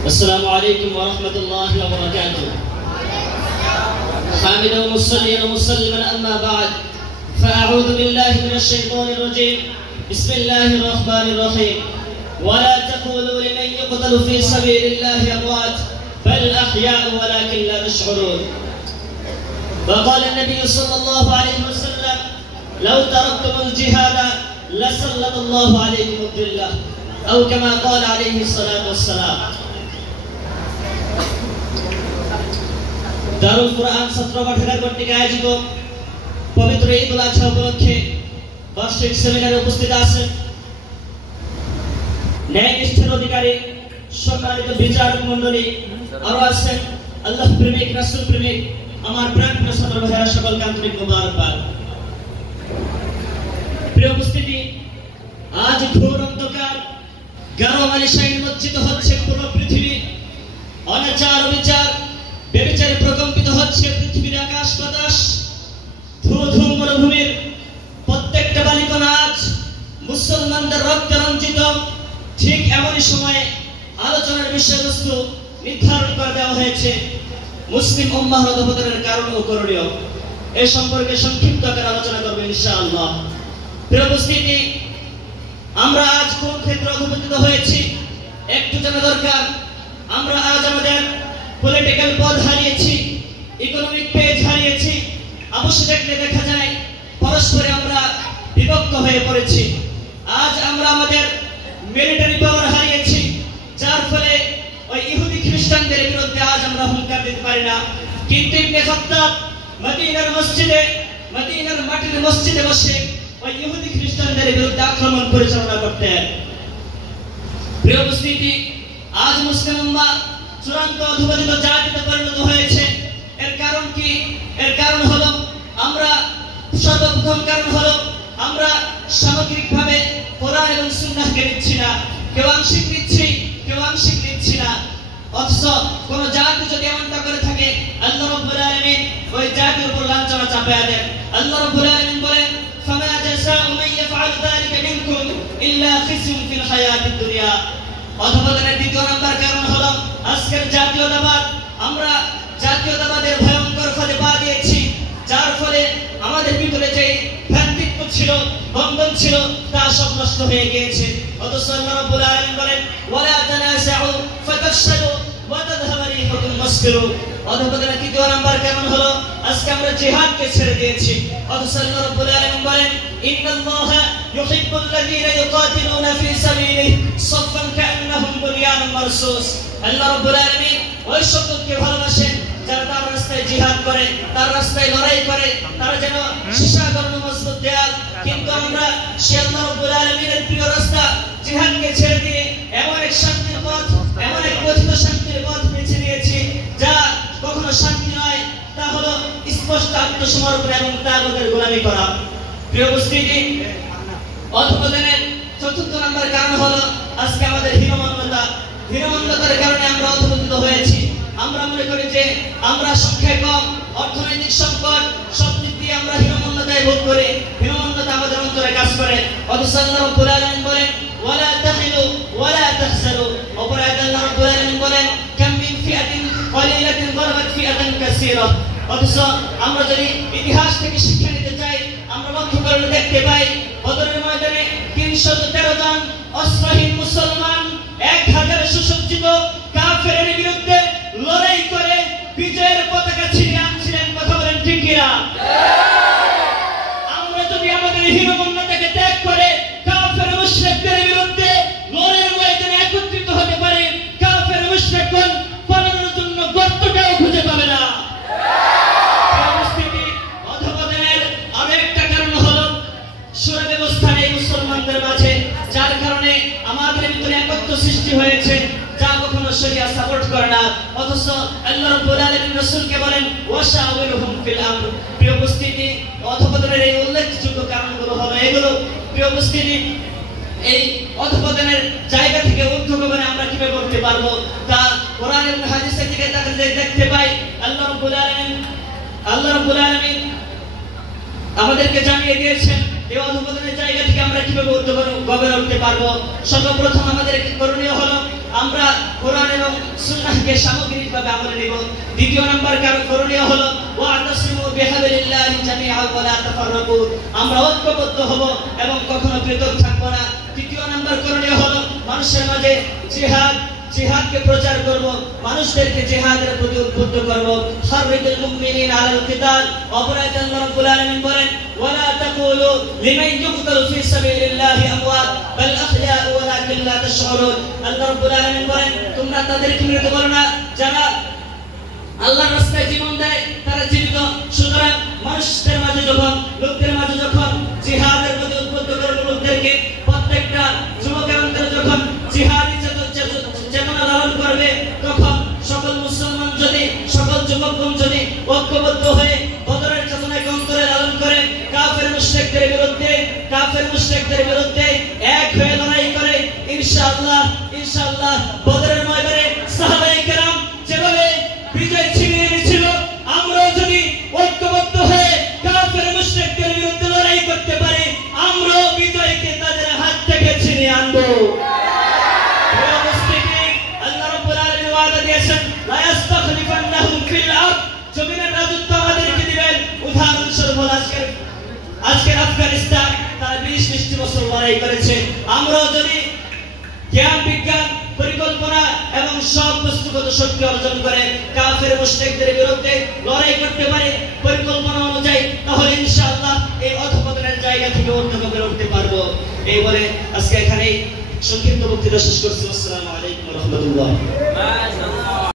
السلام عليكم ورحمة الله وبركاته. حامدا ومصليا ومسلما أما بعد، فأعوذ بالله من الشيطان الرجيم. بسم الله الرحمن الرحيم. ولا تقولوا لمن يقتل في سبيل الله أموات بل أحياء ولكن لا تشعرون. وقال النبي صلى الله عليه وسلم: لو تركتم الجهاد لسلط الله عليكم الذلة، أو كما قال عليه الصلاة والسلام. দারুল কুরআন ছাত্র পাঠাগার কর্তৃক আয়োজিত পবিত্র ঈদুল আজহা উপলক্ষে বার্ষিক সেমিনারে উপস্থিত আছেন ন্যায়নিষ্ঠের অধিকারী সম্মানিত বিচারক মণ্ডলী, আরো আছেন আল্লাহ প্রেমিক, রাসূল প্রেমিক আমার প্রাণপ্রিয় ছাত্র ভাইয়েরা, সকলকে আন্তরিক মোবারকবাদ। প্রিয় উপস্থিতি, আজ ঘোর অন্ধকার গারো মালিশায় নিমজ্জিত হচ্ছে পুরো পৃথিবী। অনাচার, অবিচার, বেবিচারে প্রকম্পিত হচ্ছে পৃথিবীর আকাশ বাতাস। ধূ মরুভূমির প্রত্যেকটা বালিকণা আজ মুসলমানদের রক্তে রঞ্জিত। ঠিক এমনই সময়ে আলোচনার বিষয়বস্তু নির্ধারণ করে দেওয়া হয়েছে মুসলিম উম্মাহর অধঃপতনের কারণ ও করণীয়। এই সম্পর্কে সংক্ষিপ্ত আকারে আলোচনা করব ইনশাআল্লাহ। প্রিয় উপস্থিতি, আমরা আজ কোন ক্ষেত্রে অধঃপতিত হয়েছি একটু জানা দরকার। আমরা আজ আমাদের পলিটিক্যাল পদ হারিয়েছি, ইকোনমিক পেজ হারিয়েছি। অবশ্য দেখলে দেখা যায় পরস্পরে আমরা বিভক্ত হয়ে পড়েছি। আজ আমরা আমাদের মিলিটারি পাওয়ার হারিয়েছি, যার ফলে ওই ইহুদি খ্রিস্টানদের বিরুদ্ধে আজ আমরা হুঙ্কার দিতে পারি না। কিন্তু ইবনে খাত্তাব মদিনার মাটির মসজিদে বসে ওই ইহুদি খ্রিস্টানদের বিরুদ্ধে আক্রমণ পরিচালনা করতেন। প্রিয় উপস্থিতি, আজ মুসলিম উম্মাহ চূড়ান্ত অধঃপতিত জাতিতে পরিণত হয়েছে। এর কারণ কি? এর কারণ হলো সর্বপ্রথম কারণ হলো আমরা সামগ্রিকভাবে কোরআন এবং সুন্নাহকে নিচ্ছি না। কেউ আংশিক নিচ্ছি, কেউ আংশিক নিচ্ছি না। অথচ কোন জাতি যদি এমনটা করে থাকে, আল্লাহ রাব্বুল আলামিন ওই জাতির উপর লাঞ্ছনা চাপায়া দেন। আল্লাহ রাব্বুল আলামিন বলেন: ফামা জাযাউ মান ইয়াফআল যালিকা মিনকুম ইল্লা খিজুন ফিল হায়াতিদ দুনিয়া। অধঃপতনের দ্বিতীয় নাম্বার কারণ হলো আজকের জাতীয়তাবাদ। আমরা জাতীয়তাবাদের ভয়ঙ্কর ফাঁদে পা দিয়েছি, যার ফলে আমাদের ভিতরে যে ভ্রাতৃত্ব ছিল, বন্ধন ছিল, তা সব নষ্ট হয়ে গিয়েছে। অথচ আল্লাহ রাব্বুল আলামিন বলেন: ওয়ালা তানাসাউ ফাতাফশালু ওয়া তাযহাবা রিহুকুম ওয়াসবিরু। অধঃপতনের তৃতীয় নাম্বার কারণ হলো আজকে আমরা জিহাদকে ছেড়ে দিয়েছি। অথচ আল্লাহ রাব্বুল আলামিন বলেন: ইন্নাল্লাহা ইউহিব্বুল লাযীনা ইউকাতিলুনা ফি সাবিলিহি সাফফান কাআন্নাহুম বুনয়ানুম মারসুস। আল্লাহ রাব্বুল আলামিন ওই সকলকে ভালোবাসেন যারা তার রাস্তায় জিহাদ করে, তার রাস্তায় লড়াই করে, তারা যেন সীসাগর্ণ মজবুত দেয়াল। কিন্তু আমরা সে আল্লাহ রাব্বুল আলামিনের প্রিয় রাস্তা জিহাদকে ছেড়ে দিয়ে এমন এক শান্তির পথ, এমন এক কথিত শান্তির পথ বেছে নিয়েছি যা কখনো শান্তি নয়, তা হলো স্পষ্ট আত্মসমর্পণ এবং তাগুতের গোলামি করা। প্রিয় উপস্থিতি, অধঃপতনের চতুর্থ নাম্বার কারণ হলো আজকে আমাদের হীনমন্যতা। হীনমন্যতার কারণে আমরা অধঃপতিত হয়েছি। আমরা মনে করি যে আমরা সংখ্যায় কম, অর্থনৈতিক সংকট, সব দিক দিয়ে আমরা হীনমন্যতায় ভোগ করি, হীনমন্যতা আমাদের অন্তরে কাজ করে। অথচ আল্লাহ রাব্বুল আলামিন বলেন: ওয়ালা তাহিলু ওয়ালা তাহসানু। অপর আয়াতে আল্লাহ রাব্বুল আলামিন বলেন: কাম মিন ফিআতিন ক্বালিলাতিন গালাবাত ফিআতান কাসীরা। অথচ আমরা যদি ইতিহাস থেকে শিক্ষা নিতে চাই, আমরা লক্ষ্য করলে দেখতে পাই বদরের ময়দানে 313 জন অস্ত্রহীন মুসলমান 1000 সুসজ্জিত কাফেরের বিরুদ্ধে লড়াই করে বিজয়ের পতাকা ছিনিয়ে আনছিলেন। কথা বলেন ঠিক কিনা? আমরা যদি আমাদের হীনমন্যতাকে ত্যাগ করে কাফের মুশরিকদের বিরুদ্ধে লড়াইয়ের ময়দানে একত্রিত হতে পারি, কাফের মুশরিকগণ পালানোর জন্য গর্তটাও খুঁজে পাবে না। অধঃপতনের আরেকটা কারণ হলো সুরা ব্যবস্থা নেই মুসলমানদের মাঝে, যার কারণে আমাদের ভিতরে একত্ব সৃষ্টি হয়েছে যা কখনো শরিয়া সাপোর্ট করে না। অথচ আল্লাহ রাব্বুল আলামিন রাসূলকে বলেন: ওয়াশাউরহুম ফিল আমর। প্রিয় উপস্থিতি, অধঃপতনের এই উল্লেখযোগ্য কারণগুলো হলো এগুলো। প্রিয় উপস্থিতি, এই অধঃপতনের জায়গা থেকে ঊর্ধ্বগমনে আমরা কিভাবে করতে পারবো তা কোরআন এবং হাদিসের দিকে তাকালে দেখতে পাই। আল্লাহ রাব্বুল আলামিন আমাদেরকে জানিয়ে দিয়েছেন এই অধঃপতনের জায়গা থেকে আমরা কিভাবে ঊর্ধ্বগমনে উঠতে পারবো। সর্বপ্রথম আমাদের করণীয় হলো আমরা কোরআন এবং সুন্নাহকে সামগ্রিকভাবে আমলে নিব। দ্বিতীয় নাম্বার করণীয় হলো ওয়াতাসিমু বিহাবিলিল্লাহি জামিআন ওয়া লা তাফাররাকু, আমরা ঐক্যবদ্ধ হব এবং কখনো পৃথক থাকব না। তৃতীয় নাম্বার করণীয় হলো মানুষের মাঝে জিহাদকে প্রচার করব, মানুষদেরকে জিহাদের প্রতি উদ্বুদ্ধ করব। হাররিদুল মুমিনিন আলাল কিতাল, অপরাধ আল্লাহ রাব্বুল আলামিন বলেন ওয়ালা তাকুলু লিমান ইউকতালু ফি সাবিলিল্লাহি আমওয়াত বাল আহইয়া ওয়ালাকিন লা তাশউরুন। আল্লাহ রাব্বুল আলামিন বলেন তোমরা তাদেরকে মৃত বলো না যারা আল্লাহর রাস্তায় জীবন দেয় তারা জীবিত। সুতরাং মানুষদের মাঝে যখন লোকদের মাঝে যখন জিহাদের প্রতি উদ্বুদ্ধ করব লোকদেরকে, প্রত্যেকটা যুবক এবং যখন জিহাদি চেতনা ধারণ করবে, তখন সকল মুসলমান যদি সকল যুবকগণ যদি ঐক্যবদ্ধ হয়ে বদরের চেতনাকে অন্তরে লালন করে কাফের মুশরিকদের বিরুদ্ধে এক হয়ে লড়াই করে, ইনশাআল্লাহ বদরের ময়দানে সাহাবায়ে কেরাম যেভাবে বিজয় ছিনিয়ে এনেছিল, আমরা যদি ঐক্যবদ্ধ হয়ে কাফের মুশরিকদের বিরুদ্ধে লড়াই করতে পারি, আমরা বিজয়কে তাদের হাত থেকে ছিনিয়ে আনবো। জমিনের রাজত্ব আমাদেরকে দিবেন। উদাহরণস্বরূপ আজকের আফগানিস্তান তারা 20-20 বছর লড়াই করেছে। আমরাও যদি জ্ঞান বিজ্ঞান পরিকল্পনা এবং সব বস্তুগত শক্তি অর্জন করে কাফের মুশরিকদের বিরুদ্ধে লড়াই করতে পারি পরিকল্পনা অনুযায়ী, তাহলে ইনশাআল্লাহ এই অধঃপতনের জায়গা থেকে উন্নত করে উঠতে পারবো। এই বলে আজকে এখানেই সংক্ষিপ্ত বক্তৃতা শেষ করছি। আসসালামু আলাইকুম ওয়া রাহমাতুল্লাহ।